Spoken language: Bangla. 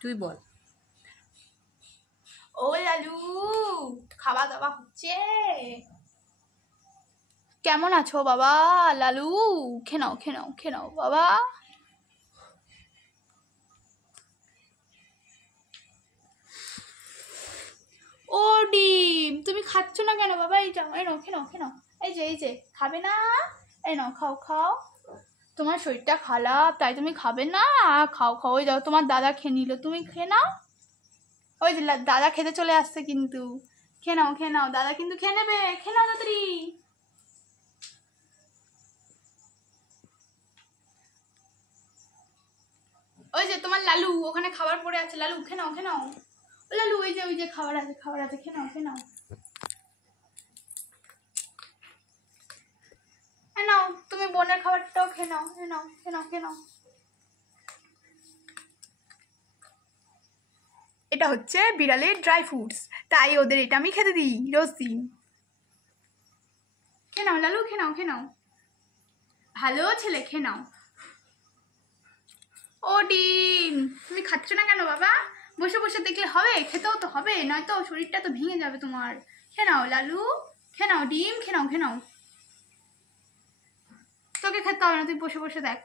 তুই বল। ও লালু, খাওয়া দাওয়া হচ্ছে? কেমন আছো বাবা? লালু, খেয়ে নাও বাবা। ও ডিম, তুমি খাচ্ছ না কেন বাবা? এই যাও, এই নাও, খেয়ে নাও। এই যে খাবে না? এই নাও, খাও। তোমার শরীরটা খারাপ তাই তুমি খাবে না? খাও। ওই যাও, তোমার দাদা খেয়ে নিল, তুমি খেয়ে নাও। ওই যে দাদা খেতে চলে আসছে কিন্তু। খেয়ে নাও, দাদা কিন্তু খেয়ে নেবে। খেয়ে নাও তাড়াতাড়ি। ওই যে তোমার লালু ওখানে খাবার পড়ে আছে, লালু খেয়ে নাও। ও লালু, ওই যে খাবার আছে, খেয়ে নাও। নাও, তুমি বোনের খাবারটাও খেয়ে নাও। এটা হচ্ছে বিড়ালের ড্রাই ফ্রুটস, তাই ওদের এটা আমি খেতে দিই রোজ দিন। খেয়ে নাও লালু, খেয়ে নাও। ভালো ছেলে, খেয়ে নাও। ও ডিম, তুমি খাচ্ছ না কেন বাবা? বসে দেখলে হবে? খেতেও তো হবে, নয়তো শরীরটা তো ভেঙে যাবে তোমার। খেয়ে নাও লালু, খেয়ে নাও ডিম, খেয়ে নাও। তোকে খেতে হবে না, তুই বসে দেখ।